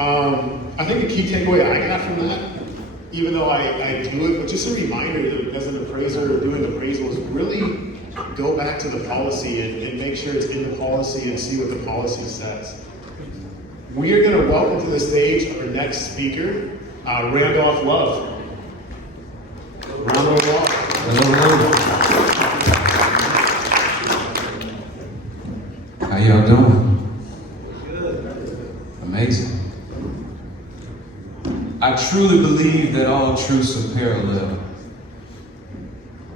I think a key takeaway I got from that, even though I do it, but just a reminder that as an appraiser doing appraisals, really go back to the policy and make sure it's in the policy and see what the policy says. We are going to welcome to the stage our next speaker, Randolph Love. Round of applause. How y'all doing? Good. Amazing. I truly believe that all truths are parallel.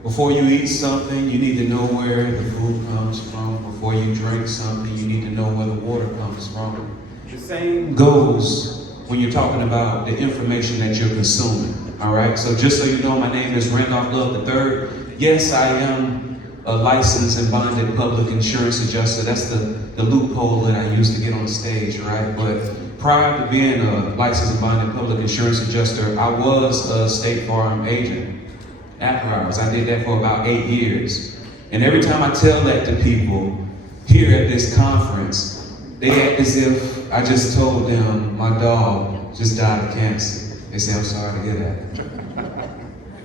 Before you eat something, you need to know where the food comes from. Before you drink something, you need to know where the water comes from. The same goes when you're talking about the information that you're consuming. All right, so just so you know, my name is Randolph Love III. Yes, I am a licensed and bonded public insurance adjuster. That's the loophole that I used to get on stage, right? But prior to being a licensed and bonded public insurance adjuster, I was a State Farm agent. After hours, I did that for about 8 years. And every time I tell that to people here at this conference, they act as if I just told them my dog just died of cancer. They say, I'm sorry to hear that.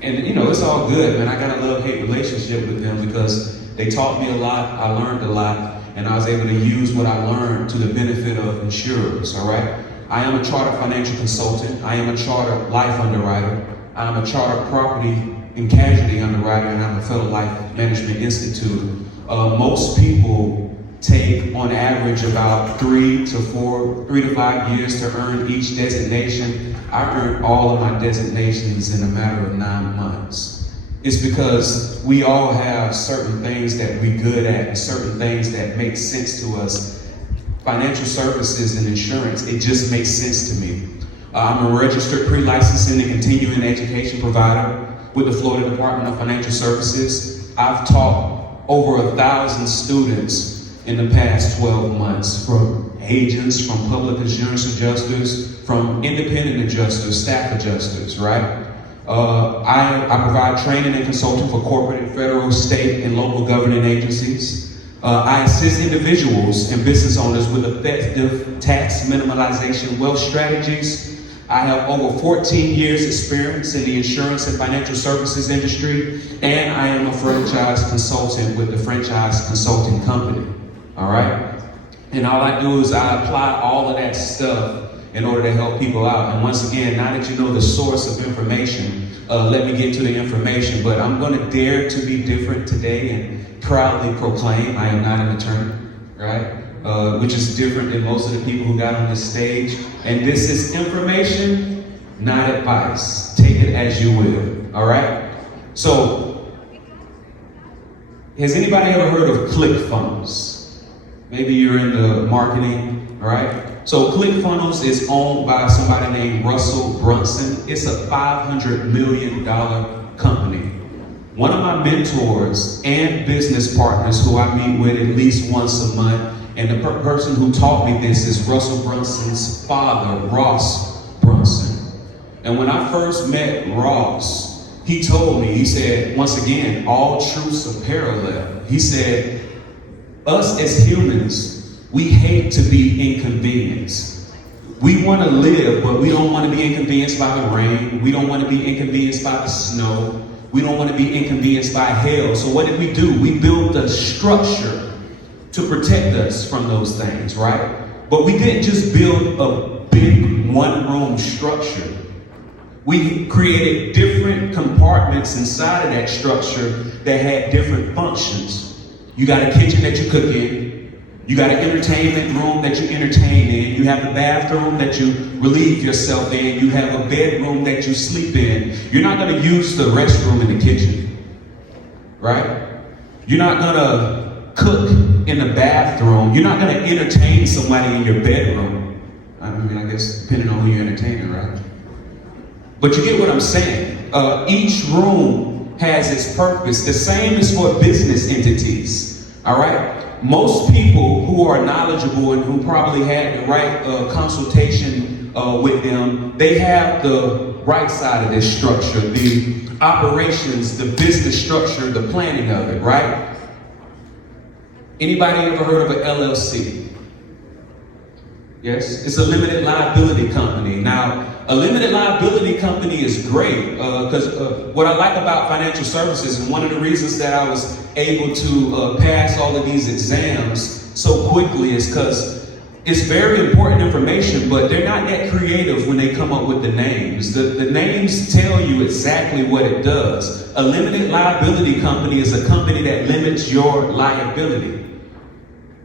And you know, it's all good, man. I got a love-hate relationship with them because they taught me a lot, I learned a lot, and I was able to use what I learned to the benefit of insurers, all right? I am a chartered financial consultant. I am a chartered life underwriter. I'm a chartered property and casualty underwriter, and I'm a fellow Life Management Institute. Most people take on average about 3 to 5 years to earn each designation. I earned all of my designations in a matter of 9 months. It's because we all have certain things that we're good at and certain things that make sense to us. Financial services and insurance, it just makes sense to me. I'm a registered pre-licensing and continuing education provider with the Florida Department of Financial Services. I've taught over 1,000 students in the past 12 months, from agents, from public insurance adjusters, from independent adjusters, staff adjusters, right? I provide training and consulting for corporate and federal, state, and local governing agencies. I assist individuals and business owners with effective tax minimalization wealth strategies. I have over 14 years experience in the insurance and financial services industry, and I am a franchise consultant with the Franchise Consulting Company, all right? And all I do is I apply all of that stuff in order to help people out. And once again, now that you know the source of information, let me get to the information, but I'm gonna dare to be different today and proudly proclaim I am not an attorney, right? Which is different than most of the people who got on this stage. And this is information, not advice. Take it as you will, all right? So, has anybody ever heard of ClickFunnels? Maybe you're in the marketing, all right? So ClickFunnels is owned by somebody named Russell Brunson. It's a $500 million company. One of my mentors and business partners who I meet with at least once a month, and the person who taught me this is Russell Brunson's father, Ross Brunson. And when I first met Ross, he told me, he said, once again, all truths are parallel. He said, us as humans, we hate to be inconvenienced. We want to live, but we don't want to be inconvenienced by the rain. We don't want to be inconvenienced by the snow. We don't want to be inconvenienced by hail. So what did we do? We built a structure to protect us from those things, right? But we didn't just build a big one-room structure. We created different compartments inside of that structure that had different functions. You got a kitchen that you cook in. You got an entertainment room that you entertain in. You have the bathroom that you relieve yourself in. You have a bedroom that you sleep in. You're not going to use the restroom in the kitchen, right? You're not going to cook in the bathroom. You're not going to entertain somebody in your bedroom. I mean, I guess depending on who you're entertaining, right? But you get what I'm saying. Each room has its purpose. The same is for business entities, all right? Most people who are knowledgeable and who probably had the right consultation with them, they have the right side of this structure, the operations, the business structure, the planning of it, right? Anybody ever heard of an LLC? Yes, it's a limited liability company. Now, a limited liability company is great because what I like about financial services, and one of the reasons that I was able to pass all of these exams so quickly, is because it's very important information, but they're not that creative when they come up with the names. The names tell you exactly what it does. A limited liability company is a company that limits your liability.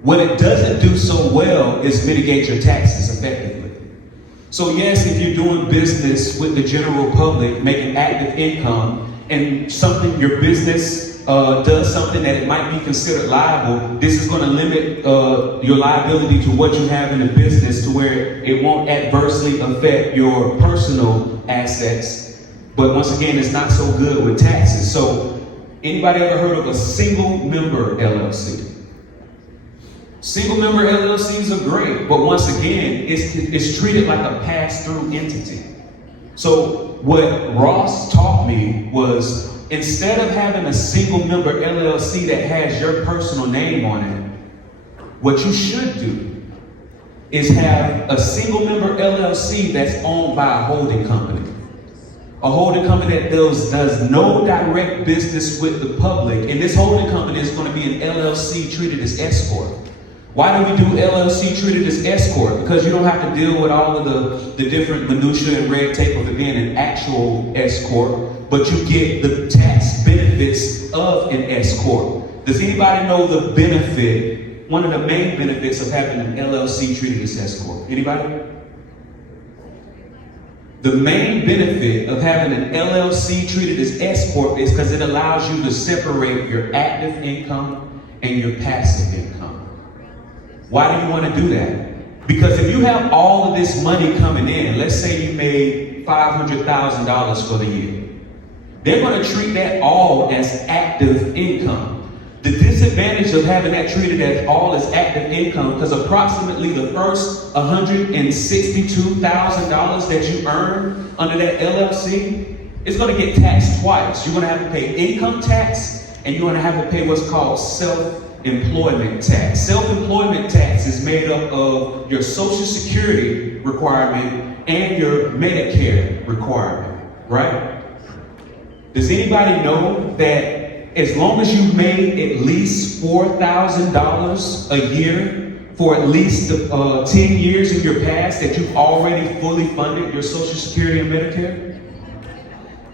What it doesn't do so well is mitigate your taxes effectively. So yes, if you're doing business with the general public, making active income, and your business does something that it might be considered liable, this is going to limit your liability to what you have in the business to where it won't adversely affect your personal assets. But once again, it's not so good with taxes. So anybody ever heard of a single member LLC? Single member LLCs are great, but once again, it's treated like a pass-through entity. So what Ross taught me was, instead of having a single member LLC that has your personal name on it, what you should do is have a single member LLC that's owned by a holding company. A holding company that does no direct business with the public, and this holding company is going to be an LLC treated as escort. Why do we do LLC treated as escort? Because you don't have to deal with all of the different minutiae and red tape of it being an actual escort, but you get the tax benefits of an escort. Does anybody know the benefit, one of the main benefits of having an LLC treated as escort? Anybody? The main benefit of having an LLC treated as escort is because it allows you to separate your active income and your passive income. Why do you want to do that? Because if you have all of this money coming in, let's say you made $500,000 for the year, they're going to treat that all as active income. The disadvantage of having that treated as all as active income, because approximately the first $162,000 that you earn under that LLC is going to get taxed twice. You're going to have to pay income tax, and you're going to have to pay what's called self-employment tax. Self-employment tax is made up of your Social Security requirement and your Medicare requirement, right? Does anybody know that as long as you've made at least $4,000 a year for at least 10 years in your past, that you've already fully funded your Social Security and Medicare?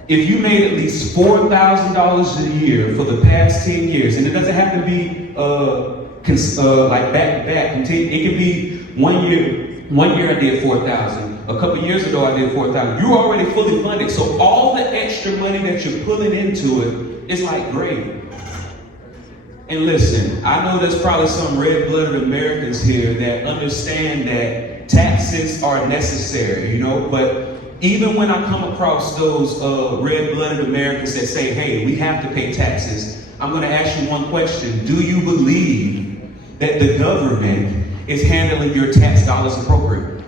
If you made at least $4,000 a year for the past 10 years, and it doesn't have to be like back to back, it can be 1 year. 1 year I did 4,000. A couple years ago I did 4,000. You're already fully funded, so all the extra money that you're pulling into it is like gravy. And listen, I know there's probably some red-blooded Americans here that understand that taxes are necessary, but even when I come across those red-blooded Americans that say, hey, we have to pay taxes, I'm going to ask you one question. Do you believe that the government is handling your tax dollars appropriately?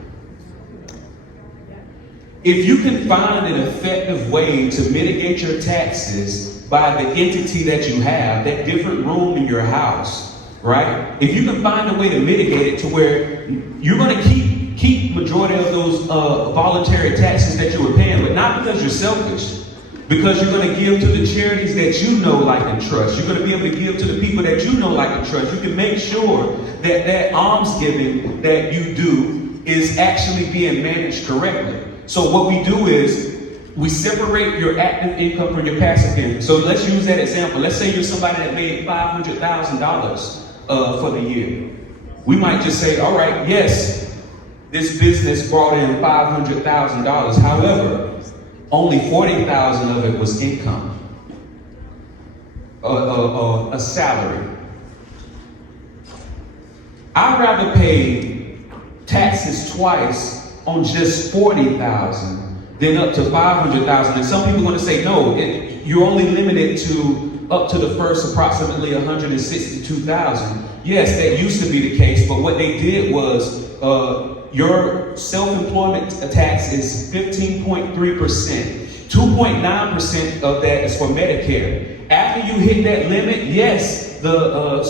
If you can find an effective way to mitigate your taxes by the entity that you have, that different room in your house, right? If you can find a way to mitigate it to where you're going to keep majority of those voluntary taxes that you were paying, but not because you're selfish, because you're going to give to the charities that you know, like, and trust. You're going to be able to give to the people that you know, like, and trust. You can make sure that that alms giving that you do is actually being managed correctly. So what we do is we separate your active income from your passive income. So let's use that example. Let's say you're somebody that made $500,000 for the year. We might just say, all right, yes, this business brought in $500,000. However, only $40,000 of it was income, a salary. I'd rather pay taxes twice on just $40,000 than up to $500,000. And some people are going to say, no, you're only limited to up to the first approximately $162,000. Yes, that used to be the case, but what they did was your self-employment tax is 15.3%. 2.9% of that is for Medicare. After you hit that limit, yes, the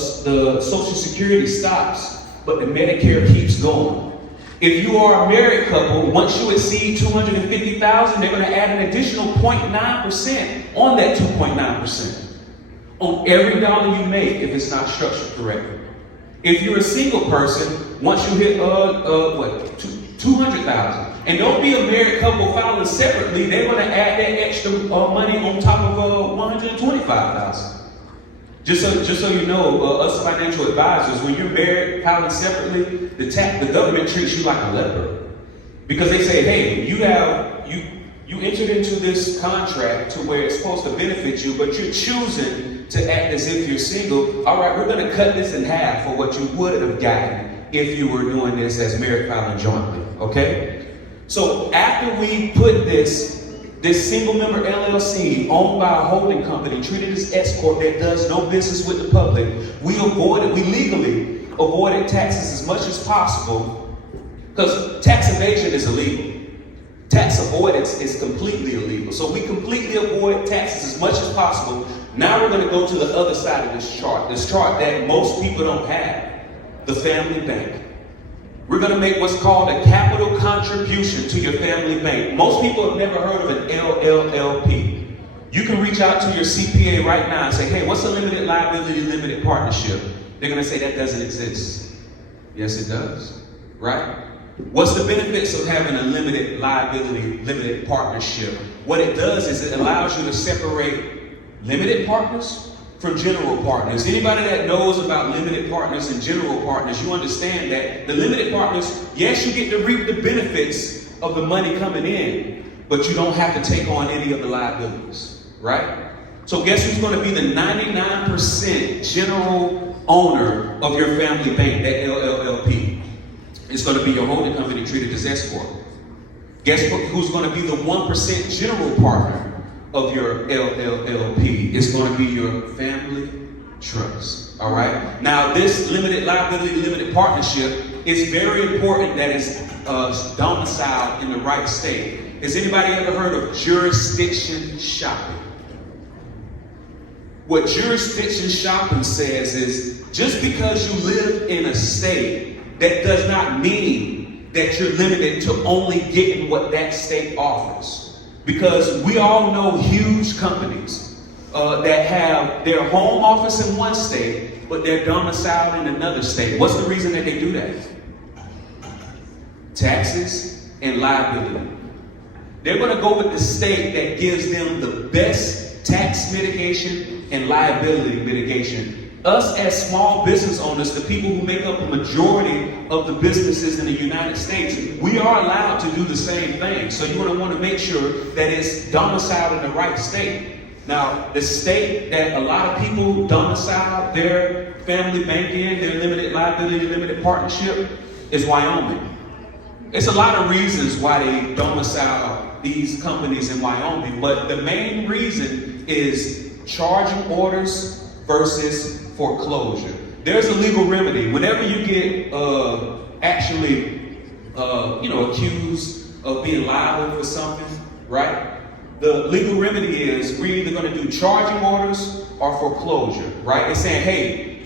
Social Security stops, but the Medicare keeps going. If you are a married couple, once you exceed $250,000, they're going to add an additional 0.9% on that 2.9% on every dollar you make if it's not structured correctly. If you're a single person, once you hit 200,000, and don't be a married couple filing separately, they're going to add that extra money on top of 125,000. Just so you know, us financial advisors, when you're married, filing separately, the government treats you like a leper. Because they say, hey, you entered into this contract to where it's supposed to benefit you, but you're choosing to act as if you're single. All right, we're going to cut this in half for what you would have gotten if you were doing this as married filing jointly, okay? So after we put this single member LLC owned by a holding company, treated as S Corp that does no business with the public, we legally avoided taxes as much as possible, because tax evasion is illegal. Tax avoidance is completely illegal. So we completely avoid taxes as much as possible. Now we're going to go to the other side of this chart that most people don't have, the family bank. We're going to make what's called a capital contribution to your family bank. Most people have never heard of an LLLP. You can reach out to your CPA right now and say, hey, what's a limited liability, limited partnership? They're going to say that doesn't exist. Yes, it does, right? What's the benefits of having a limited liability, limited partnership? What it does is it allows you to separate limited partners from general partners. Anybody that knows about limited partners and general partners, you understand that the limited partners, yes, you get to reap the benefits of the money coming in, but you don't have to take on any of the liabilities, right? So guess who's going to be the 99% general owner of your family bank, that LLLP? It's going to be your holding company treated as S Corp. Guess who's going to be the 1% general partner of your LLLP? It's going to be your family trust. All right. Now, this limited liability, limited partnership is very important that it's domiciled in the right state. Has anybody ever heard of jurisdiction shopping? What jurisdiction shopping says is just because you live in a state, that does not mean that you're limited to only getting what that state offers. Because we all know huge companies that have their home office in one state, but they're domiciled in another state. What's the reason that they do that? Taxes and liability. They're going to go with the state that gives them the best tax mitigation and liability mitigation. Us as small business owners, the people who make up the majority of the businesses in the United States, we are allowed to do the same thing. So you're going to want to make sure that it's domiciled in the right state. Now, the state that a lot of people domicile their family bank in, their limited liability, limited partnership, is Wyoming. It's a lot of reasons why they domicile these companies in Wyoming, but the main reason is charging orders versus foreclosure. There's a legal remedy. Whenever you get accused of being liable for something, right? The legal remedy is we're either going to do charging orders or foreclosure, right? It's saying, hey,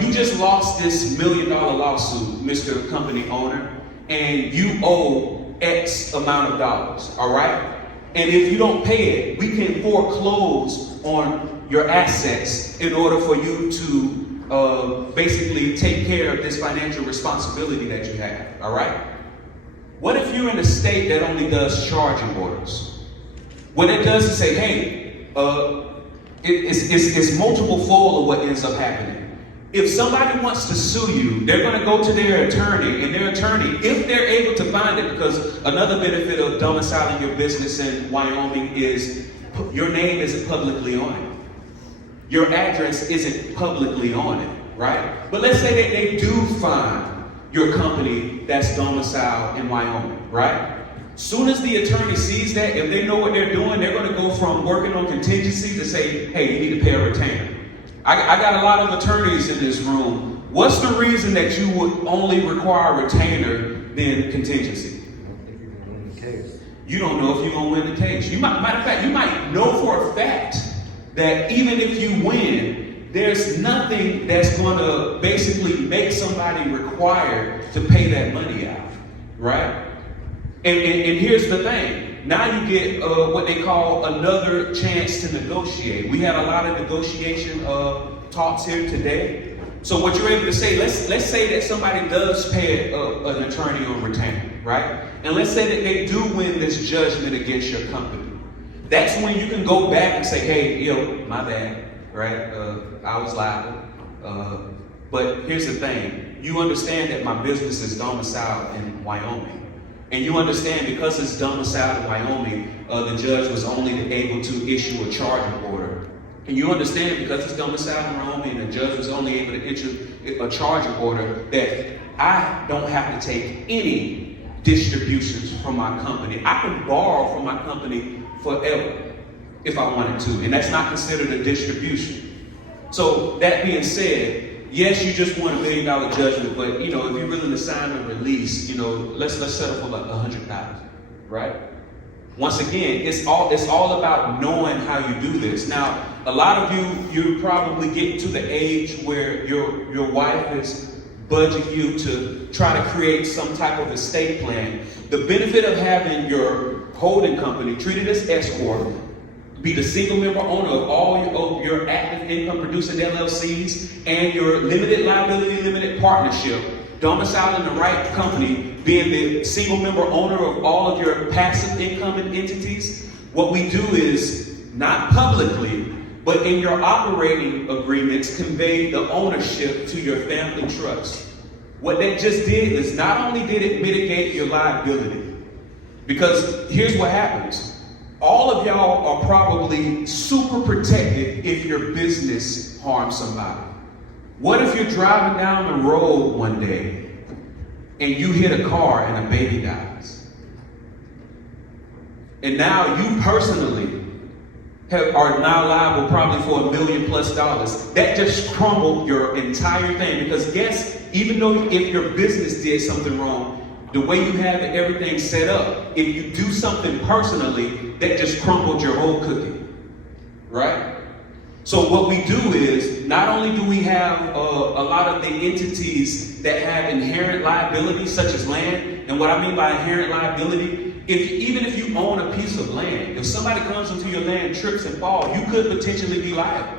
you just lost this $1 million lawsuit, Mr. Company Owner, and you owe X amount of dollars, all right? And if you don't pay it, we can foreclose on your assets in order for you to basically take care of this financial responsibility that you have, all right? What if you're in a state that only does charging orders? What it does is say, hey, it's multiple fold of what ends up happening. If somebody wants to sue you, they're going to go to their attorney, and their attorney, if they're able to find it, because another benefit of domiciling your business in Wyoming is your name isn't publicly on it. Your address isn't publicly on it, right? But let's say that they do find your company that's domiciled in Wyoming, right? Soon as the attorney sees that, if they know what they're doing, they're going to go from working on contingency to say, hey, you need to pay a retainer. I got a lot of attorneys in this room. What's the reason that you would only require a retainer than contingency? You don't know if you're going to win the case. Matter of fact, you might know for a fact that even if you win, there's nothing that's going to basically make somebody required to pay that money out. right? And here's the thing. Now you get what they call another chance to negotiate. We had a lot of negotiation talks here today. So what you're able to say, let's say that somebody does pay an attorney on retainer, right? And let's say that they do win this judgment against your company. That's when you can go back and say, hey, my bad, right? I was liable. But here's the thing. You understand that my business is domiciled in Wyoming. And you understand because it's domiciled in Wyoming, the judge was only able to issue a charging order. And you understand because it's domiciled in Wyoming and the judge was only able to issue a charging order that I don't have to take any distributions from my company. I can borrow from my company forever if I wanted to. And that's not considered a distribution. So that being said, yes, you just won $1 million judgment, but if you're willing to sign a release, let's settle for like $100,000, right? Once again, it's all about knowing how you do this. Now, a lot of you're probably getting to the age where your wife is budging you to try to create some type of estate plan. The benefit of having your holding company treated as S corp, be the single member owner of all your active income producing LLCs and your limited liability limited partnership, domiciled in the right company, being the single member owner of all of your passive income and entities. What we do is not publicly, but in your operating agreements, convey the ownership to your family trust. What that just did is not only did it mitigate your liability, because here's what happens. All of y'all are probably super protected if your business harms somebody. What if you're driving down the road one day and you hit a car and a baby dies? And now you personally are now liable probably for $1 million+. That just crumbled your entire thing, because guess, even though if your business did something wrong, the way you have everything set up, if you do something personally, that just crumbled your whole cookie, right? So what we do is, not only do we have a lot of the entities that have inherent liability, such as land, and what I mean by inherent liability, even if you own a piece of land, if somebody comes into your land, trips and falls, you could potentially be liable,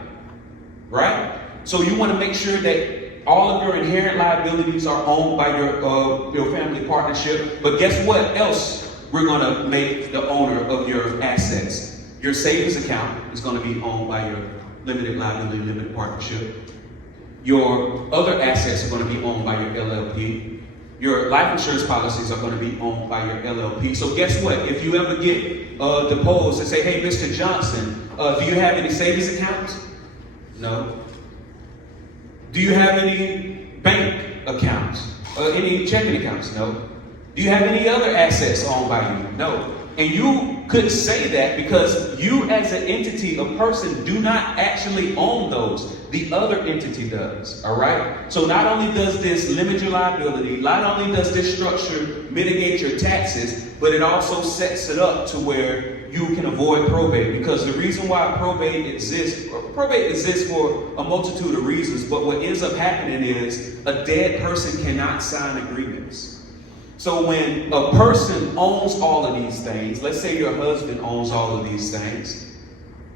right? So you want to make sure that all of your inherent liabilities are owned by your family partnership. But guess what else we're going to make the owner of your assets? Your savings account is going to be owned by your limited liability limited partnership. Your other assets are going to be owned by your LLP. Your life insurance policies are going to be owned by your LLP. So guess what? If you ever get deposed and say, hey, Mr. Johnson, do you have any savings accounts? No. Do you have any bank accounts? Any checking accounts? No. Do you have any other assets owned by you? No. And you could say that because you as an entity, a person, do not actually own those. The other entity does, all right? So not only does this limit your liability, not only does this structure mitigate your taxes, but it also sets it up to where you can avoid probate. Because the reason why probate exists for a multitude of reasons, but what ends up happening is a dead person cannot sign agreements. So when a person owns all of these things, let's say your husband owns all of these things,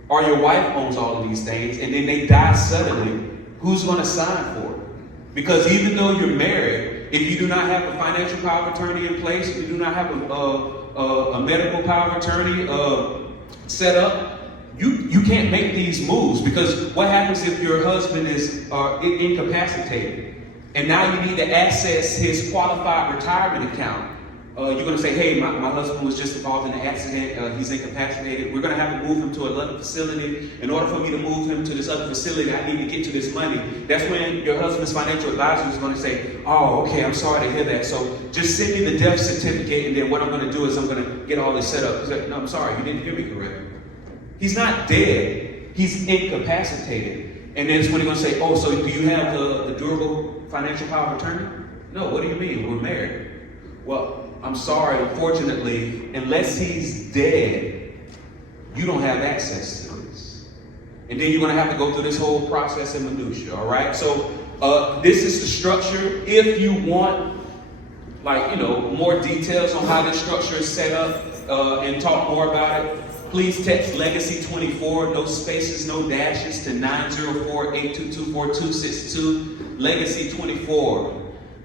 or your wife owns all of these things, and then they die suddenly, who's going to sign for it? Because even though you're married, if you do not have a financial power of attorney in place, if you do not have a medical power of attorney set up, you can't make these moves. Because what happens if your husband is incapacitated? And now you need to access his qualified retirement account. You're going to say, hey, my husband was just involved in an accident. He's incapacitated. We're going to have to move him to another facility. In order for me to move him to this other facility, I need to get to this money. That's when your husband's financial advisor is going to say, oh, okay, I'm sorry to hear that. So just send me the death certificate, and then what I'm going to do is I'm going to get all this set up. He's like, no, I'm sorry, you didn't hear me correctly. He's not dead. He's incapacitated. And then it's when he's going to say, oh, so do you have the durable financial power of attorney? No, what do you mean? We're married. Well, I'm sorry, unfortunately, unless he's dead, you don't have access to this. And then you're going to have to go through this whole process in minutia, all right? So this is the structure. If you want more details on how this structure is set up and talk more about it, please text Legacy 24, no spaces, no dashes, to 904-822-4262. Legacy 24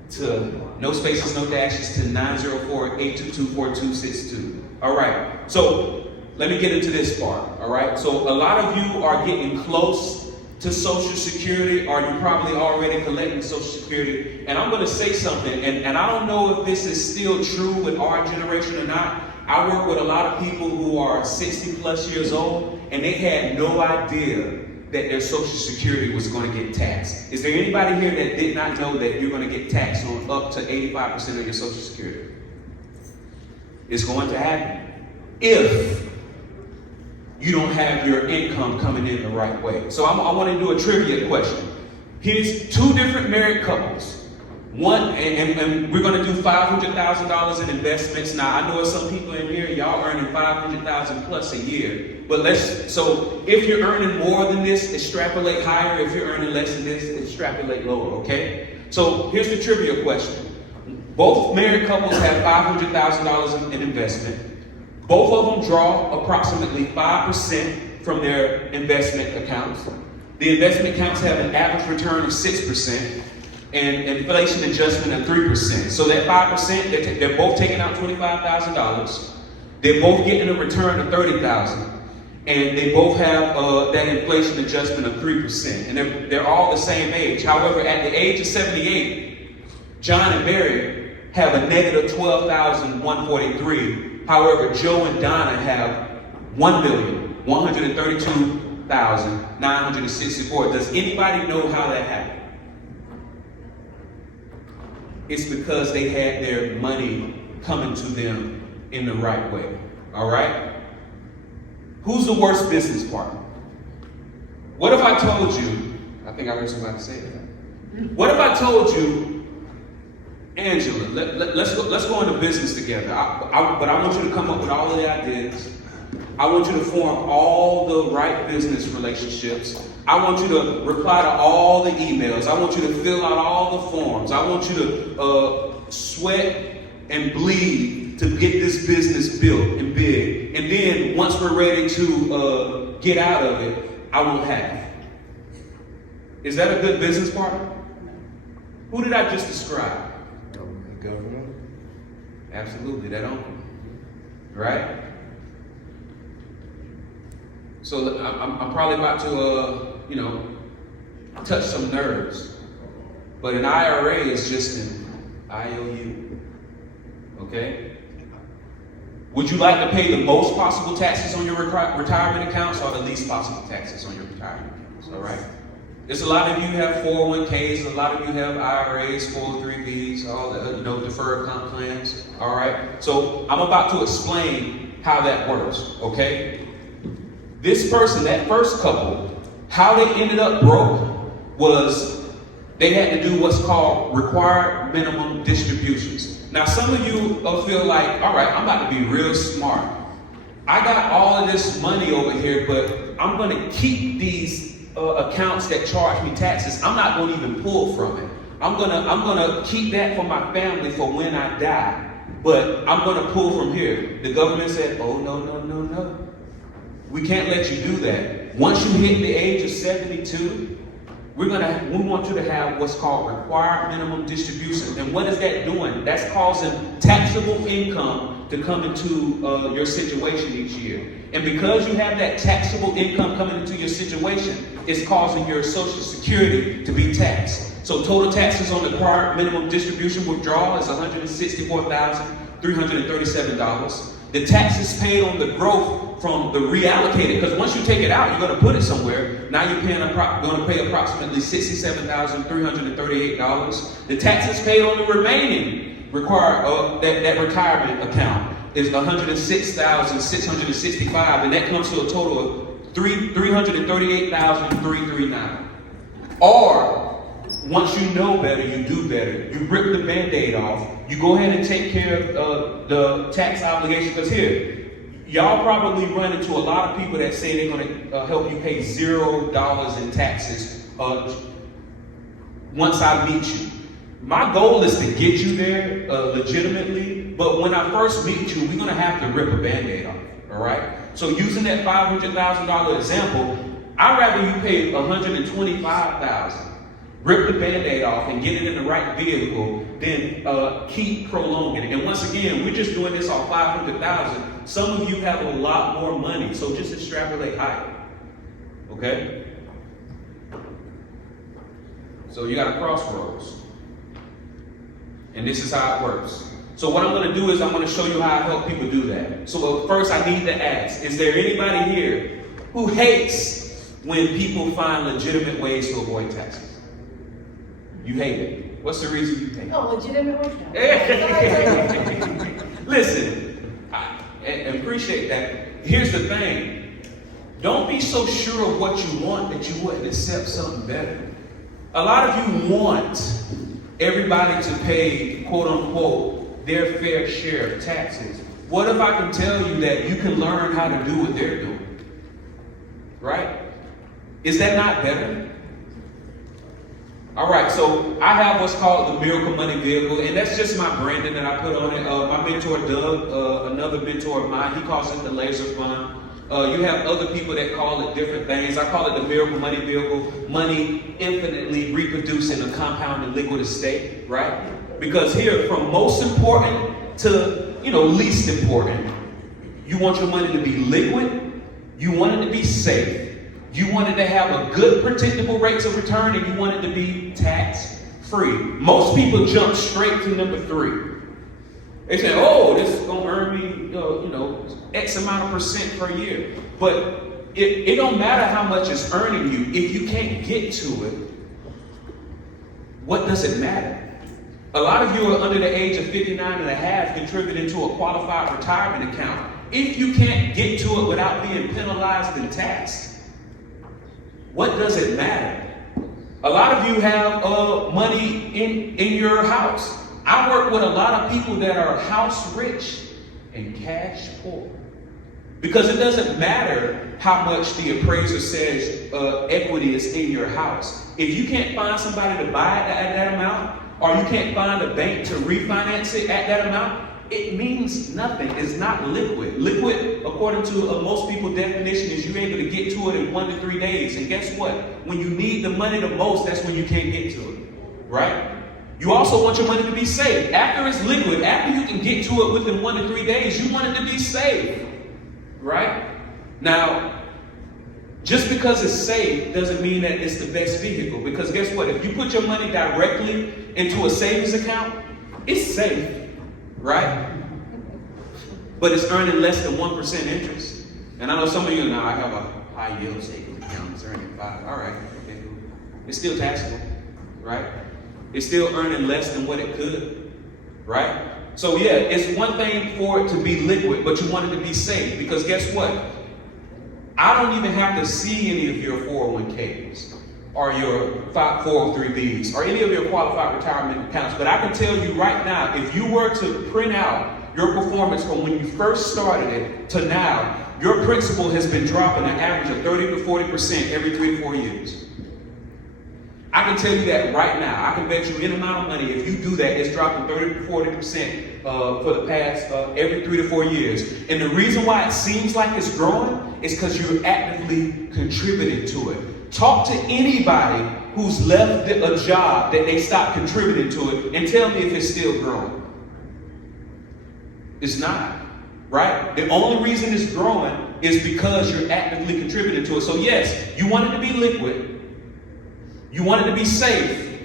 to no spaces, no dashes to 904-822-4262. All right, so let me get into this part, all right? So a lot of you are getting close to Social Security, or you're probably already collecting Social Security. And I'm gonna say something, and I don't know if this is still true with our generation or not. I work with a lot of people who are 60 plus years old, and they had no idea that their Social Security was gonna get taxed. Is there anybody here that did not know that you're gonna get taxed on up to 85% of your Social Security? It's going to happen if you don't have your income coming in the right way. So I want to do a trivia question. Here's two different married couples. One, and we're going to do $500,000 in investments. Now, I know some people in here, y'all earning $500,000 plus a year. But so if you're earning more than this, extrapolate higher. If you're earning less than this, extrapolate lower, okay? So here's the trivia question. Both married couples have $500,000 in investment. Both of them draw approximately 5% from their investment accounts. The investment accounts have an average return of 6% and inflation adjustment of 3%. So that 5%, they're both taking out $25,000. They're both getting a return of $30,000. And they both have that inflation adjustment of 3%. And they're all the same age. However, at the age of 78, John and Mary have a negative $12,143. However, Joe and Donna have $1,132,964. Does anybody know how that happened? It's because they had their money coming to them in the right way. All right? Who's the worst business partner? What if I told you, I think I heard somebody say that. What if I told you, Angela, let's go into business together. But I want you to come up with all of the ideas. I want you to form all the right business relationships. I want you to reply to all the emails. I want you to fill out all the forms. I want you to sweat and bleed to get this business built and big. And then once we're ready to get out of it, I won't have it. Is that a good business partner? Who did I just describe? Government. Absolutely, that uncle. Right? So I'm probably about to, touch some nerves. But an IRA is just an IOU. Okay? Would you like to pay the most possible taxes on your retirement accounts or the least possible taxes on your retirement accounts? All right? There's a lot of you have 401ks, a lot of you have IRAs, 403bs, all the deferred comp plans. All right? So I'm about to explain how that works, okay? This person, that first couple, how they ended up broke was they had to do what's called required minimum distributions. Now, some of you feel like, all right, I'm about to be real smart. I got all of this money over here, but I'm going to keep these accounts that charge me taxes. I'm not going to even pull from it. I'm gonna keep that for my family for when I die, but I'm going to pull from here. The government said, oh, no. We can't let you do that. Once you hit the age of 72, we want you to have what's called required minimum distribution. And what is that doing? That's causing taxable income to come into your situation each year. And because you have that taxable income coming into your situation, it's causing your Social Security to be taxed. So total taxes on the required minimum distribution withdrawal is $164,337. The taxes paid on the growth from the reallocated, because once you take it out, you're going to put it somewhere. Now you're going to pay approximately $67,338. The taxes paid on the remaining required that retirement account is $106,665, and that comes to a total of $338,339. Or once you know better, you do better. You rip the Band-Aid off. You go ahead and take care of the tax obligation. Because here, y'all probably run into a lot of people that say they're going to help you pay $0 in taxes once I meet you. My goal is to get you there legitimately, but when I first meet you, we're gonna have to rip a Band-Aid off, all right? So using that $500,000 example, I'd rather you pay $125,000, rip the Band-Aid off and get it in the right vehicle than keep prolonging it. And once again, we're just doing this off $500,000. Some of you have a lot more money, so just extrapolate higher, okay? So you got a crossroads. And this is how it works. So what I'm going to do is I'm going to show you how I help people do that. So first I need to ask, is there anybody here who hates when people find legitimate ways to avoid taxes? You hate it. What's the reason you hate it? Oh, legitimate ways. Listen, I appreciate that. Here's the thing. Don't be so sure of what you want that you wouldn't accept something better. A lot of you want everybody to pay, quote unquote, their fair share of taxes. What if I can tell you that you can learn how to do what they're doing? Right? Is that not better? All right, so I have what's called the Miracle Money Vehicle, and that's just my branding that I put on it. My mentor, Doug, another mentor of mine, he calls it the Laser Fund. You have other people that call it different things. I call it the Miracle Money Vehicle, money infinitely reproduced in a compounded liquid state, right? Because here, from most important to, least important, you want your money to be liquid, you want it to be safe, you want it to have a good predictable rates of return, and you want it to be tax-free. Most people jump straight to number 3. They say, oh, this is going to earn me, X amount of percent per year. But it don't matter how much it's earning you. If you can't get to it, what does it matter? A lot of you are under the age of 59 and a half contributing to a qualified retirement account. If you can't get to it without being penalized and taxed, what does it matter? A lot of you have money in your house. I work with a lot of people that are house rich and cash poor. Because it doesn't matter how much the appraiser says equity is in your house. If you can't find somebody to buy it at that amount, or you can't find a bank to refinance it at that amount, it means nothing. It's not liquid. Liquid, according to most people's definition, is you're able to get to it in 1 to 3 days. And guess what? When you need the money the most, that's when you can't get to it, right? You also want your money to be safe. After it's liquid, after you can get to it within 1 to 3 days, you want it to be safe, right? Now, just because it's safe doesn't mean that it's the best vehicle. Because guess what? If you put your money directly into a savings account, it's safe, right? But it's earning less than 1% interest. And I know some of you now, I have a high yield savings account, it's earning 5. All right, okay, cool. It's still taxable, right? It's still earning less than what it could, right? So yeah, it's one thing for it to be liquid, but you want it to be safe. Because guess what? I don't even have to see any of your 401ks or your 403bs or any of your qualified retirement accounts. But I can tell you right now, if you were to print out your performance from when you first started it to now, your principal has been dropping an average of 30 to 40% every 3 to 4 years. I can tell you that right now. I can bet you any amount of money, if you do that, it's dropping 30 to 40% for the past every 3 to 4 years. And the reason why it seems like it's growing is because you're actively contributing to it. Talk to anybody who's left a job that they stopped contributing to it and tell me if it's still growing. It's not, right? The only reason it's growing is because you're actively contributing to it. So yes, you want it to be liquid. You want it to be safe,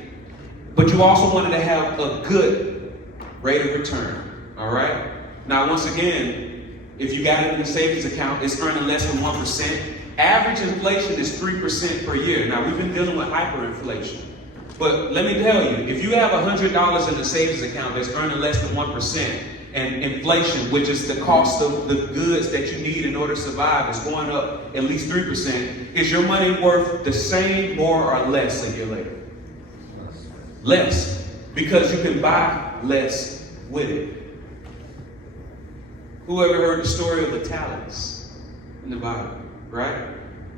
but you also want it to have a good rate of return, all right? Now, once again, if you got it in a savings account, it's earning less than 1%. Average inflation is 3% per year. Now, we've been dealing with hyperinflation. But let me tell you, if you have $100 in a savings account that's earning less than 1%, and inflation, which is the cost of the goods that you need in order to survive, is going up at least 3%, is your money worth the same, more, or less a year later? Less. Because you can buy less with it. Who ever heard the story of the talents in the Bible, right?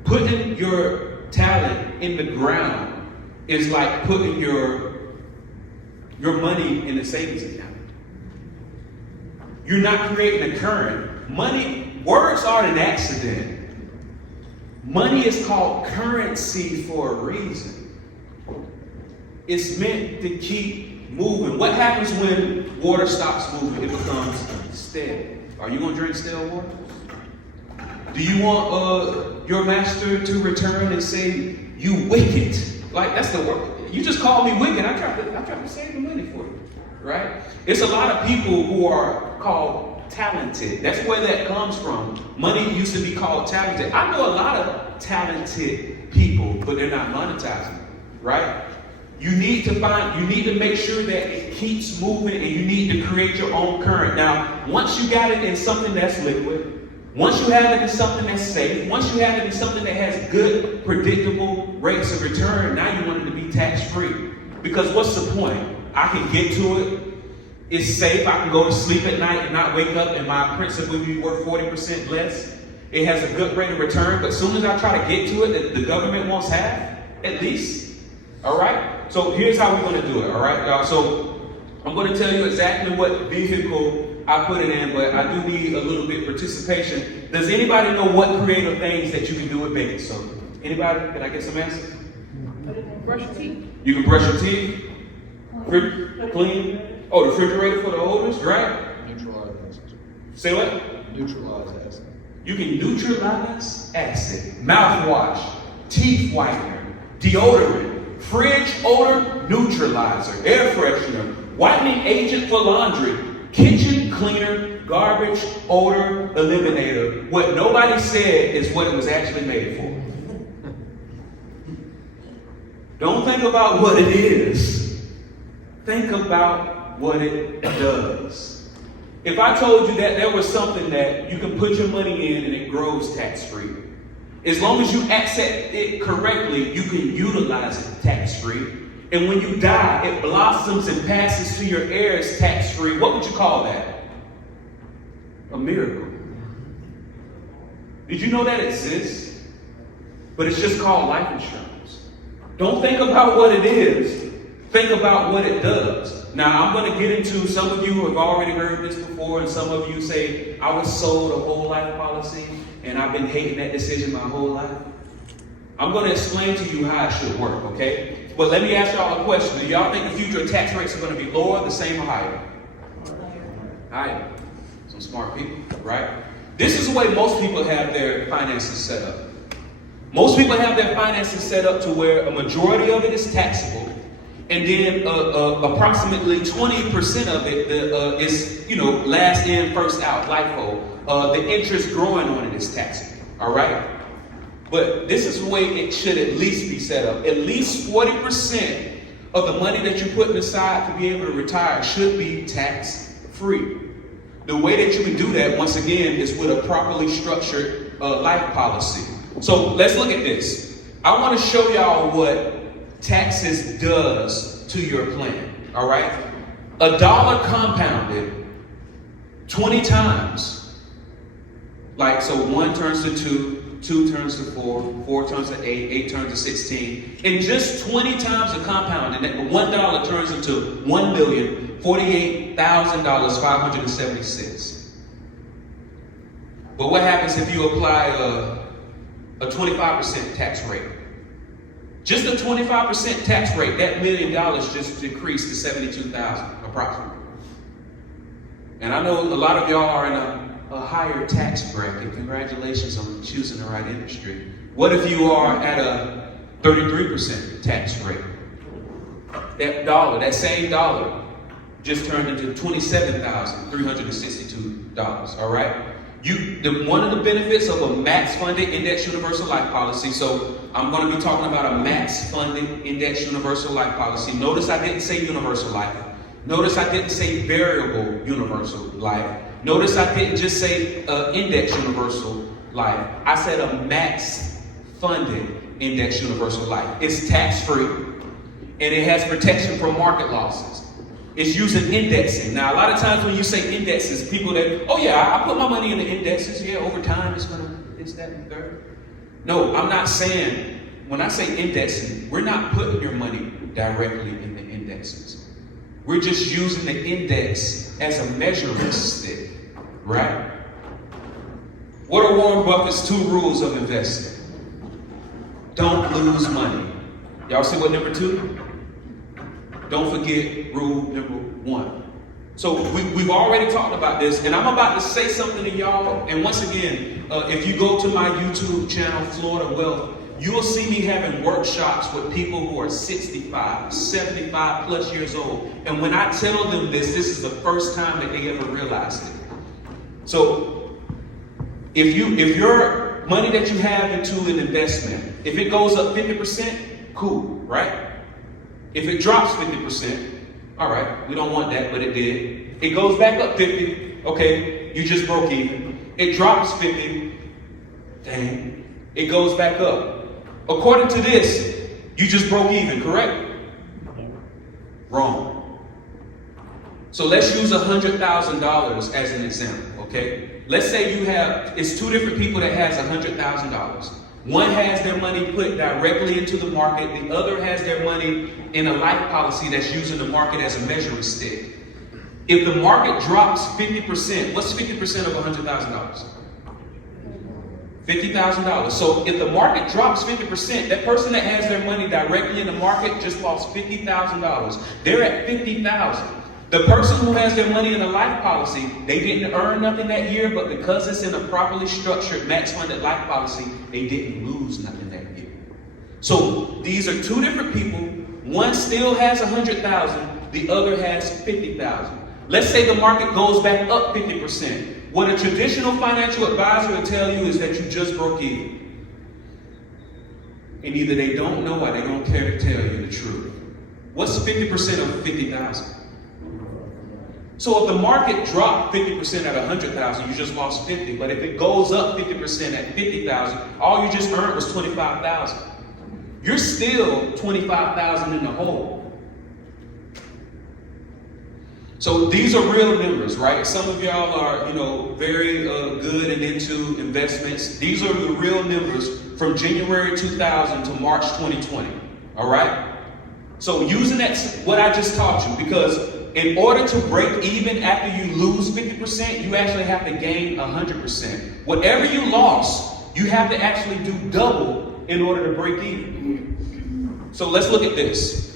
Putting your talent in the ground is like putting your your money in the savings account. You're not creating a current. Money, words aren't an accident. Money is called currency for a reason. It's meant to keep moving. What happens when water stops moving? It becomes stale. Are you going to drink stale water? Do you want your master to return and say, you wicked? Like, that's the word. You just called me wicked. I tried to save the money for you, right? It's a lot of people who are called talented. That's where that comes from. Money used to be called talented. I know a lot of talented people, but they're not monetizing, right? You need to make sure that it keeps moving, and you need to create your own current. Now, once you got it in something that's liquid, once you have it in something that's safe, once you have it in something that has good, predictable rates of return, now you want it to be tax-free. Because what's the point? I can get to it. It's safe. I can go to sleep at night and not wake up and my principal will be worth 40% less. It has a good rate of return, but as soon as I try to get to it, the government wants half, at least. All right? So here's how we're going to do it. All right, y'all? So I'm going to tell you exactly what vehicle I put it in, but I do need a little bit of participation. Does anybody know what creative things that you can do with baking soda? Anybody? Can I get some answers? Brush your teeth. You can brush your teeth. Clean. Oh, the refrigerator for the oldest, right? Neutralize acid. Say what? Neutralize acid. You can neutralize acid. Mouthwash, teeth whitener, deodorant, fridge odor neutralizer, air freshener, whitening agent for laundry, kitchen cleaner, garbage odor eliminator. What nobody said is what it was actually made for. Don't think about what it is. Think about what it does. If I told you that there was something that you can put your money in and it grows tax-free, as long as you accept it correctly, you can utilize it tax-free. And when you die, it blossoms and passes to your heirs tax-free. What would you call that? A miracle. Did you know that exists? But it's just called life insurance. Don't think about what it is. Think about what it does. Now, I'm going to get into, some of you have already heard this before, and some of you say, I was sold a whole life policy, and I've been hating that decision my whole life. I'm going to explain to you how it should work, okay? But let me ask y'all a question. Do y'all think the future tax rates are going to be lower, the same, or higher? Higher. Some smart people, right? This is the way most people have their finances set up. Most people have their finances set up to where a majority of it is taxable, and then approximately 20% of it is, last in, first out, LIFO. The interest growing on it is taxable, all right? But this is the way it should at least be set up. At least 40% of the money that you're putting aside to be able to retire should be tax-free. The way that you can do that, once again, is with a properly structured life policy. So let's look at this. I want to show y'all what taxes does to your plan, all right? $1 compounded 20 times. Like, so 1 turns to 2, 2 turns to 4, 4 turns to 8, 8 turns to 16. And just 20 times of compounding, that $1 turns into $1,048,576. But what happens if you apply a 25% tax rate? Just a 25% tax rate, that $1 million just decreased to $72,000 approximately. And I know a lot of y'all are in a higher tax bracket. Congratulations on choosing the right industry. What if you are at a 33% tax rate? That same dollar just turned into $27,362, all right? One of the benefits of a max-funded index universal life policy, so I'm going to be talking about a max-funded index universal life policy. Notice I didn't say universal life. Notice I didn't say variable universal life. Notice I didn't just say index universal life. I said a max-funded index universal life. It's tax-free, and it has protection from market losses. It's using indexing. Now, a lot of times when you say indexes, people that, oh yeah, I put my money in the indexes. Yeah, over time it's gonna, this, that, and third. No, I'm not saying, when I say indexing, we're not putting your money directly in the indexes. We're just using the index as a measuring stick, right? What are Warren Buffett's 2 rules of investing? Don't lose money. Y'all see what number 2? Don't forget rule number 1. So we've already talked about this, and I'm about to say something to y'all. And once again, if you go to my YouTube channel, Florida Wealth, you will see me having workshops with people who are 65, 75 plus years old. And when I tell them this is the first time that they ever realized it. So if your money that you have into an investment, if it goes up 50%, cool, right? If it drops 50%, all right, we don't want that, but it did. It goes back up 50, okay, you just broke even. It drops 50, dang, it goes back up. According to this, you just broke even, correct? Wrong. So let's use $100,000 as an example, okay? Let's say it's 2 different people that has $100,000. One has their money put directly into the market. The other has their money in a life policy that's using the market as a measuring stick. If the market drops 50%, what's 50% of $100,000? $50,000. So if the market drops 50%, that person that has their money directly in the market just lost $50,000. They're at $50,000. The person who has their money in a life policy, they didn't earn nothing that year, but because it's in a properly structured max funded life policy, they didn't lose nothing that year. So these are 2 different people. One still has 100,000, the other has 50,000. Let's say the market goes back up 50%. What a traditional financial advisor will tell you is that you just broke even. And either they don't know or they don't care to tell you the truth. What's 50% of 50,000? So if the market dropped 50% at 100,000, you just lost 50. But if it goes up 50% at 50,000, all you just earned was 25,000. You're still 25,000 in the hole. So these are real numbers, right? Some of y'all are, very good and into investments. These are the real numbers from January 2000 to March 2020. All right. So using that, what I just taught you, because in order to break even after you lose 50%, you actually have to gain 100%. Whatever you lost, you have to actually do double in order to break even. So let's look at this.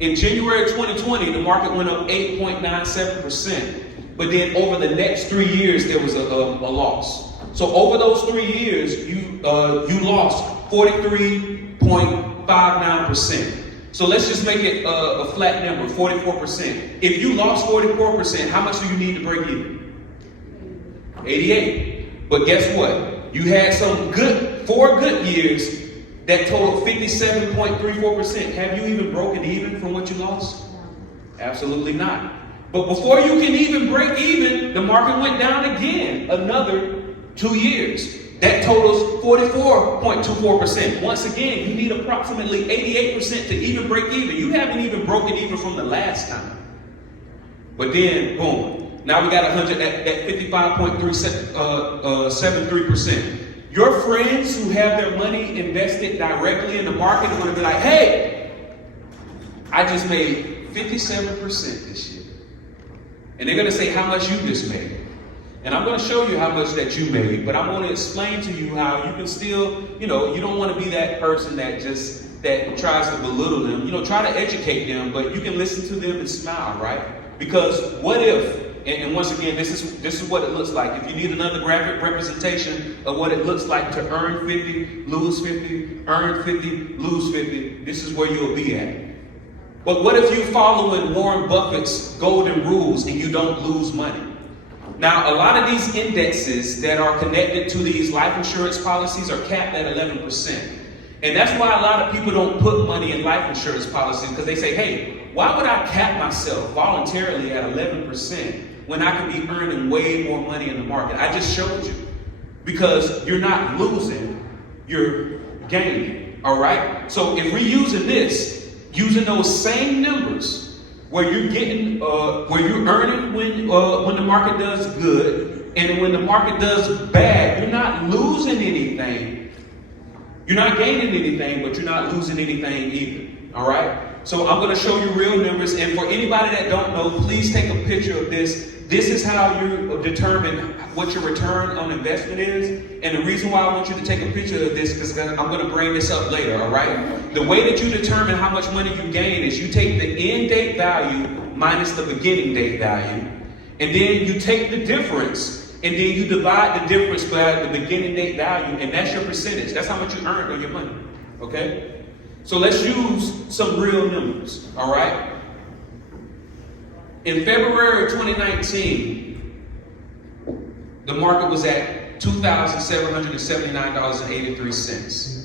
In January 2020, the market went up 8.97%. But then over the next 3 years, there was a loss. So over those 3 years, you lost 43.59%. So let's just make it a flat number, 44%. If you lost 44%, how much do you need to break even? 88. But guess what? You had some 4 good years that totaled 57.34%. Have you even broken even from what you lost? Absolutely not. But before you can even break even, the market went down again another 2 years. That totals 44.24%. Once again, you need approximately 88% to even break even. You haven't even broken even from the last time. But then, boom. Now we got 100 at 55.73%. Your friends who have their money invested directly in the market are going to be like, hey, I just made 57% this year. And they're going to say how much you just made. And I'm going to show you how much that you made, but I'm going to explain to you how you can still, you don't want to be that person that tries to belittle them. Try to educate them, but you can listen to them and smile, right? Because what if, and once again, this is what it looks like. If you need another graphic representation of what it looks like to earn 50, lose 50, earn 50, lose 50, this is where you'll be at. But what if you're following Warren Buffett's golden rules and you don't lose money? Now, a lot of these indexes that are connected to these life insurance policies are capped at 11%. And that's why a lot of people don't put money in life insurance policies, because they say, hey, why would I cap myself voluntarily at 11% when I could be earning way more money in the market? I just showed you. Because you're not losing, you're gaining, all right? So if we're using those same numbers, where you're getting, where you're earning when the market does good, and when the market does bad, you're not losing anything. You're not gaining anything, but you're not losing anything either. All right. So I'm going to show you real numbers. And for anybody that don't know, please take a picture of this. This is how you determine what your return on investment is. And the reason why I want you to take a picture of this, because I'm going to bring this up later, all right? The way that you determine how much money you gain is you take the end date value minus the beginning date value. And then you take the difference, and then you divide the difference by the beginning date value, and that's your percentage. That's how much you earned on your money, okay? So let's use some real numbers, all right? In February of 2019, the market was at $2,779.83.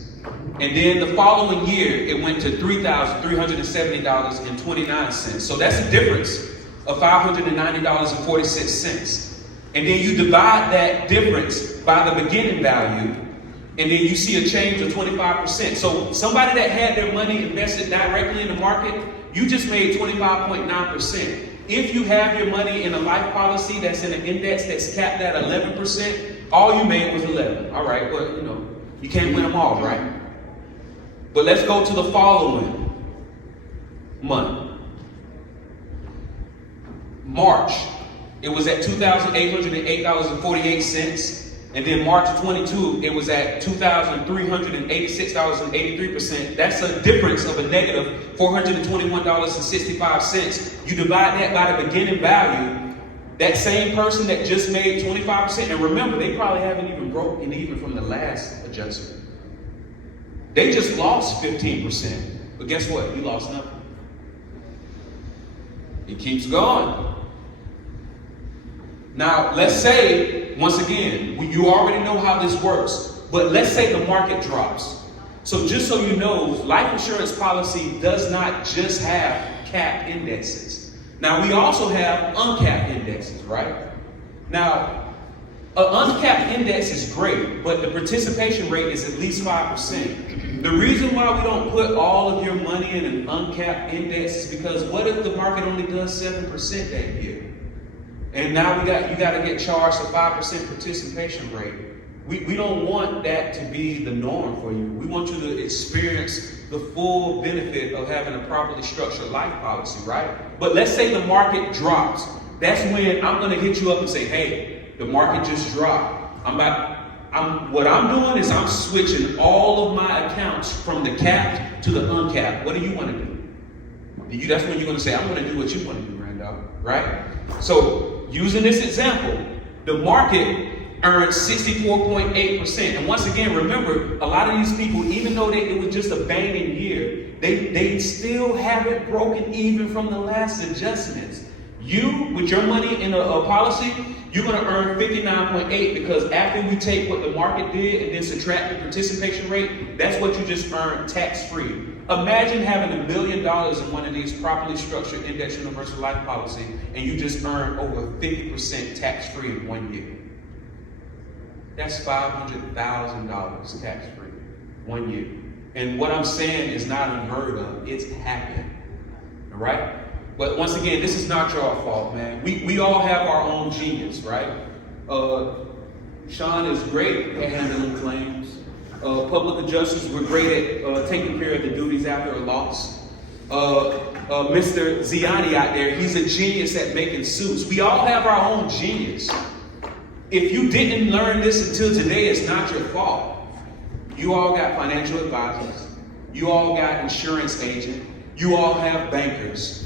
And then the following year, it went to $3,370.29. So that's a difference of $590.46. And then you divide that difference by the beginning value, and then you see a change of 25%. So somebody that had their money invested directly in the market, you just made 25.9%. If you have your money in a life policy that's in an index that's capped at 11%, all you made was 11. All right, well, you know, you can't win them all, right? But let's go to the following month. March, it was at $2,808.48. And then March 22, it was at $2,386.83%. That's a difference of a negative $421.65. You divide that by the beginning value, that same person that just made 25%, and remember, they probably haven't even broken even from the last adjustment. They just lost 15%. But guess what? You lost nothing. It keeps going. Now, let's say, once again, you already know how this works, but let's say the market drops. So just so you know, life insurance policy does not just have capped indexes. Now, we also have uncapped indexes, right? Now, an uncapped index is great, but the participation rate is at least 5%. The reason why we don't put all of your money in an uncapped index is because what if the market only does 7% that year? And now you got to get charged a 5% participation rate. We don't want that to be the norm for you. We want you to experience the full benefit of having a properly structured life policy, right? But let's say the market drops. That's when I'm going to hit you up and say, hey, the market just dropped. What I'm doing is I'm switching all of my accounts from the capped to the uncapped. What do you want to do? That's when you're going to say, I'm going to do what you want to do, Randolph, right? So, using this example, the market earned 64.8%. And once again, remember, a lot of these people, even though it was just a banging year, they still haven't broken even from the last adjustments. You, with your money in a policy, you're going to earn 59.8 because after we take what the market did and then subtract the participation rate, that's what you just earned tax-free. Imagine having $1 million in one of these properly structured index universal life policy and you just earn over 50% tax-free in 1 year. That's $500,000 tax-free, 1 year. And what I'm saying is not unheard of, it's happened, all right? But once again, this is not your fault, man. We all have our own genius, right? Sean is great at handling claims. Public adjusters were great at taking care of the duties after a loss. Mr. Ziani out there, he's a genius at making suits. We all have our own genius. If you didn't learn this until today, it's not your fault. You all got financial advisors. You all got insurance agents. You all have bankers.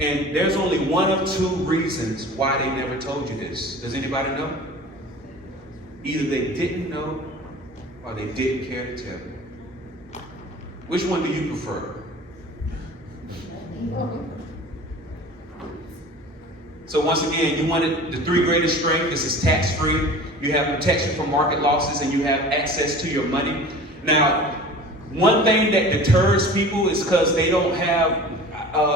And there's only one of two reasons why they never told you this. Does anybody know? Either they didn't know or they didn't care to tell you. Which one do you prefer? So once again, you wanted the three greatest strengths. This is tax-free. You have protection from market losses and you have access to your money. Now, one thing that deters people is because they don't have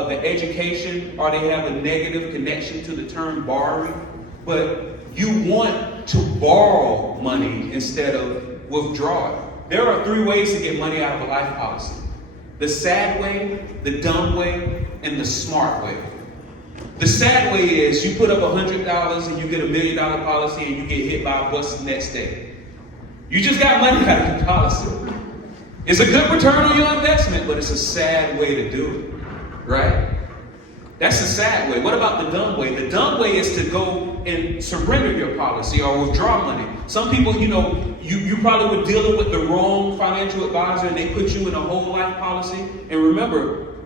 the education or they have a negative connection to the term borrowing. But you want to borrow money instead of withdraw it. There are three ways to get money out of a life policy. The sad way, the dumb way, and the smart way. The sad way is you put up $100 and you get $1 million policy and you get hit by a bus the next day. You just got money out of the policy. It's a good return on your investment, but it's a sad way to do it. right? That's the sad way. What about the dumb way? The dumb way is to go and surrender your policy or withdraw money. Some people, you probably were dealing with the wrong financial advisor and they put you in a whole life policy. And remember,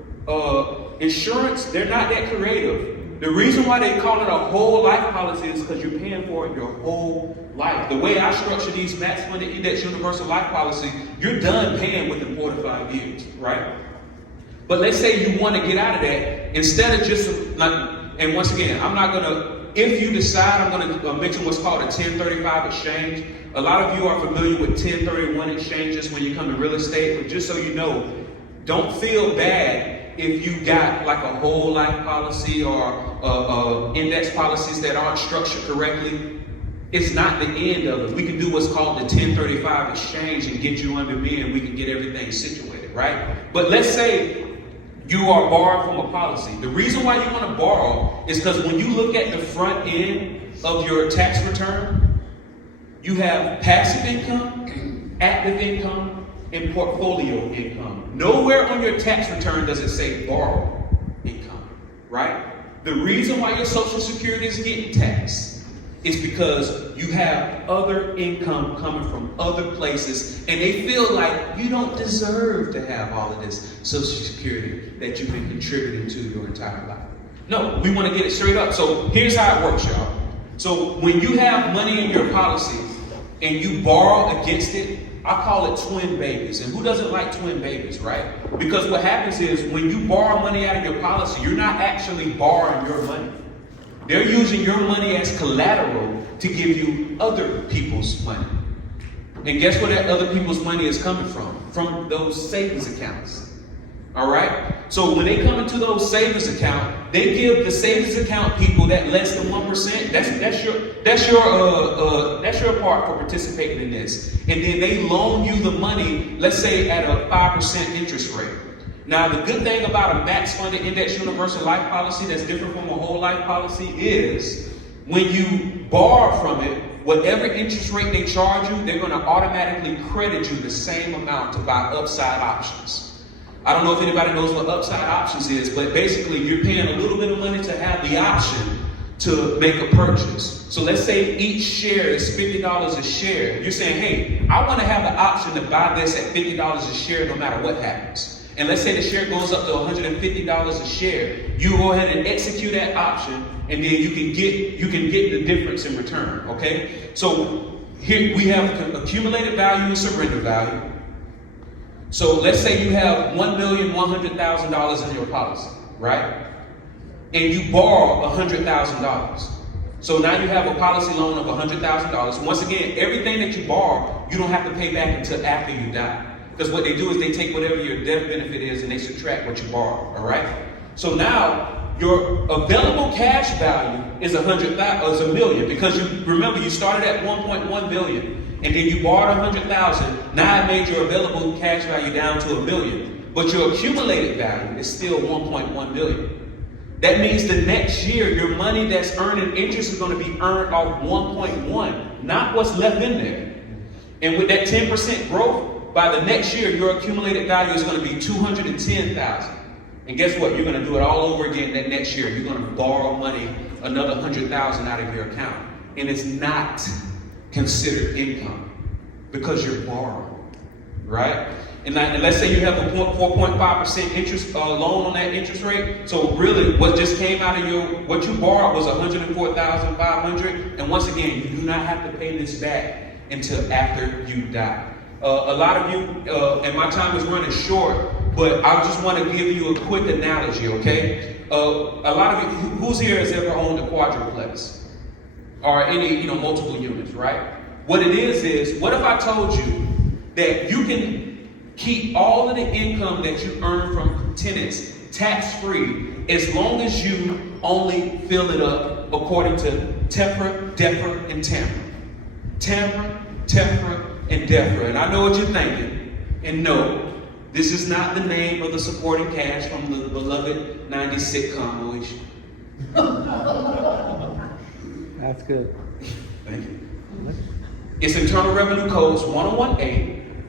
insurance, they're not that creative. The reason why they call it a whole life policy is because you're paying for it your whole life. The way I structure these max funded index universal life policy, you're done paying within 4 to 5 years, right? But let's say you want to get out of that, instead of just like, and once again, I'm not going to, if you decide, I'm going to mention what's called a 1035 exchange. A lot of you are familiar with 1031 exchanges when you come to real estate, but just so you know, don't feel bad if you got like a whole life policy or index policies that aren't structured correctly. It's not the end of it. We can do what's called the 1035 exchange and get you under me and we can get everything situated, right? But let's say you are borrowed from a policy. The reason why you want to borrow is because when you look at the front end of your tax return, you have passive income, active income, and portfolio income. Nowhere on your tax return does it say borrow income, right? The reason why your Social Security is getting taxed is because you have other income coming from other places and they feel like you don't deserve to have all of this Social Security that you've been contributing to your entire life. No, we want to get it straight up. So here's how it works, y'all. So when you have money in your policy and you borrow against it, I call it twin babies. And who doesn't like twin babies, right? Because what happens is when you borrow money out of your policy, you're not actually borrowing your money. They're using your money as collateral to give you other people's money. And guess where that other people's money is coming from? From those savings accounts. All right? So when they come into those savings accounts, they give the savings account people that less than 1%. That's your part for participating in this. And then they loan you the money, let's say at a 5% interest rate. Now, the good thing about a max funded index universal life policy that's different from a whole life policy is when you borrow from it, whatever interest rate they charge you, they're going to automatically credit you the same amount to buy upside options. I don't know if anybody knows what upside options is, but basically you're paying a little bit of money to have the option to make a purchase. So let's say each share is $50 a share. You're saying, hey, I want to have the option to buy this at $50 a share no matter what happens. And let's say the share goes up to $150 a share. You go ahead and execute that option, and then you can get the difference in return. Okay? So here we have accumulated value and surrender value. So let's say you have $1,100,000 in your policy, right? And you borrow $100,000. So now you have a policy loan of $100,000. Once again, everything that you borrow, you don't have to pay back until after you die. Because what they do is they take whatever your death benefit is and they subtract what you borrow, all right? So now your available cash value is $1 million because you remember you started at 1.1 billion and then you borrowed 100,000. Now it made your available cash value down to $1 million, but your accumulated value is still 1.1 billion. That means the next year your money that's earning interest is going to be earned off 1.1, not what's left in there. And with that 10% growth, by the next year, your accumulated value is going to be $210,000. And guess what? You're going to do it all over again that next year. You're going to borrow money, another $100,000 out of your account. And it's not considered income because you're borrowing, right? And let's say you have a 4.5% interest loan on that interest rate. So really, what just came out of what you borrowed was $104,500. And once again, you do not have to pay this back until after you die. A lot of you, and my time is running short, but I just want to give you a quick analogy, okay? A lot of you, who's here has ever owned a quadruplex? Or any, multiple units, right? What it is, what if I told you that you can keep all of the income that you earn from tenants tax-free as long as you only fill it up according to TEFRA, DEFRA, and TAMRA. TAMRA, TEFRA, and DEFRA. And I know what you're thinking. And no, this is not the name of the supporting cast from the beloved 90s sitcom Moesha. That's good. Thank you. It's Internal Revenue Codes 1018,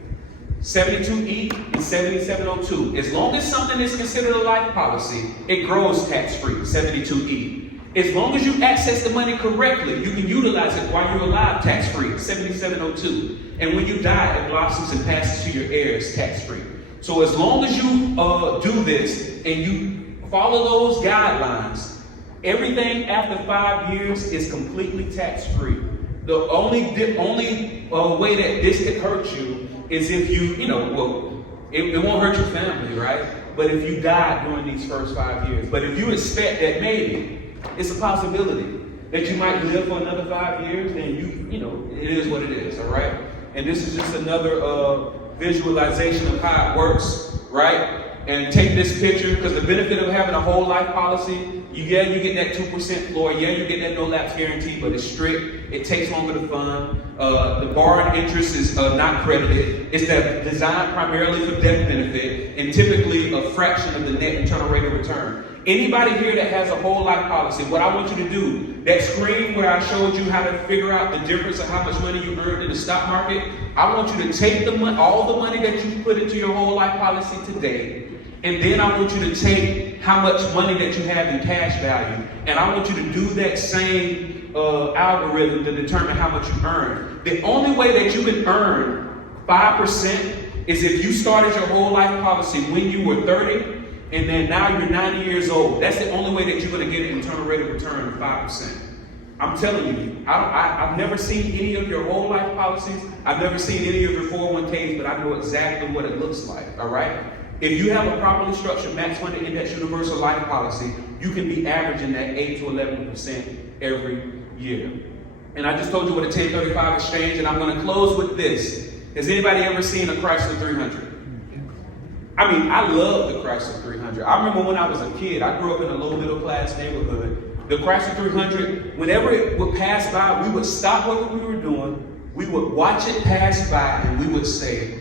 72E and 7702. As long as something is considered a life policy, it grows tax-free, 72E. As long as you access the money correctly, you can utilize it while you're alive tax-free, 7702. And when you die, it blossoms and passes to your heirs tax-free. So as long as you do this and you follow those guidelines, everything after 5 years is completely tax-free. The only way that this could hurt you is if it won't hurt your family, right? But if you die during these first 5 years. But if you expect that maybe it's a possibility that you might live for another 5 years, then it is what it is, all right? And this is just another visualization of how it works, right? And take this picture, because the benefit of having a whole life policy, you get that 2% floor, you get that no lapse guarantee, but it's strict, it takes longer to fund, the borrowed interest is not credited, it's designed primarily for death benefit, and typically a fraction of the net internal rate of return. Anybody here that has a whole life policy, what I want you to do, that screen where I showed you how to figure out the difference of how much money you earned in the stock market, I want you to take all the money that you put into your whole life policy today, and then I want you to take how much money that you have in cash value, and I want you to do that same algorithm to determine how much you earn. The only way that you can earn 5% is if you started your whole life policy when you were 30, and then now you're 90 years old. That's the only way that you're going to get an internal rate of return of 5%. I'm telling you, I've never seen any of your whole life policies. I've never seen any of your 401ks, but I know exactly what it looks like, all right? If you have a properly structured max funded index universal life policy, you can be averaging that 8 to 11% every year. And I just told you what a 1035 exchange, and I'm going to close with this. Has anybody ever seen a Chrysler 300? I mean, I love the Chrysler 300. I remember when I was a kid, I grew up in a low middle class neighborhood. The Chrysler 300, whenever it would pass by, we would stop what we were doing, we would watch it pass by, and we would say,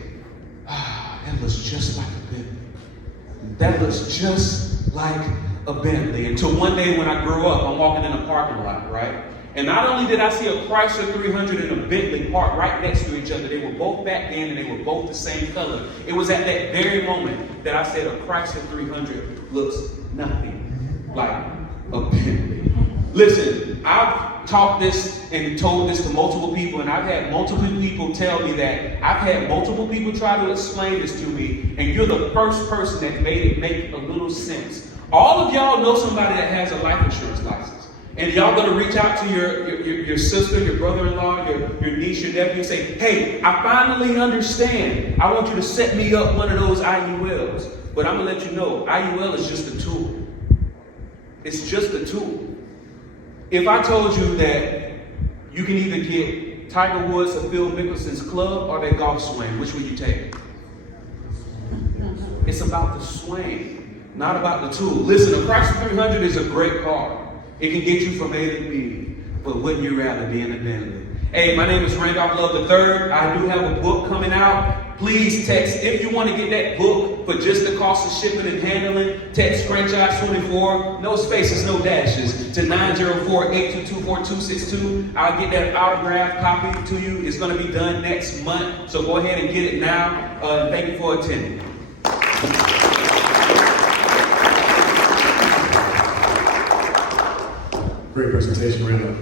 that looks just like a Bentley. That looks just like a Bentley. Until one day when I grew up, I'm walking in a parking lot, right? And not only did I see a Chrysler 300 and a Bentley parked right next to each other, they were both back then and they were both the same color. It was at that very moment that I said a Chrysler 300 looks nothing like a Bentley. Listen, I've taught this and told this to multiple people, and I've had multiple people tell me that. I've had multiple people try to explain this to me, and you're the first person that made it make a little sense. All of y'all know somebody that has a life insurance license. And y'all gonna reach out to your sister, your brother-in-law, your niece, your nephew, and say, hey, I finally understand. I want you to set me up one of those IULs. But I'm gonna let you know, IUL is just a tool. It's just a tool. If I told you that you can either get Tiger Woods or Phil Mickelson's club or their golf swing, which would you take? It's about the swing, not about the tool. Listen, a Chrysler 300 is a great car. It can get you from A to B, but wouldn't you rather be in a Bentley? Hey, my name is Randolph Love III. I do have a book coming out. Please text, if you want to get that book for just the cost of shipping and handling, text franchise 24, no spaces, no dashes, to 904-822-4262. I'll get that autographed copy to you. It's going to be done next month, so go ahead and get it now. Thank you for attending. Great presentation, Randall.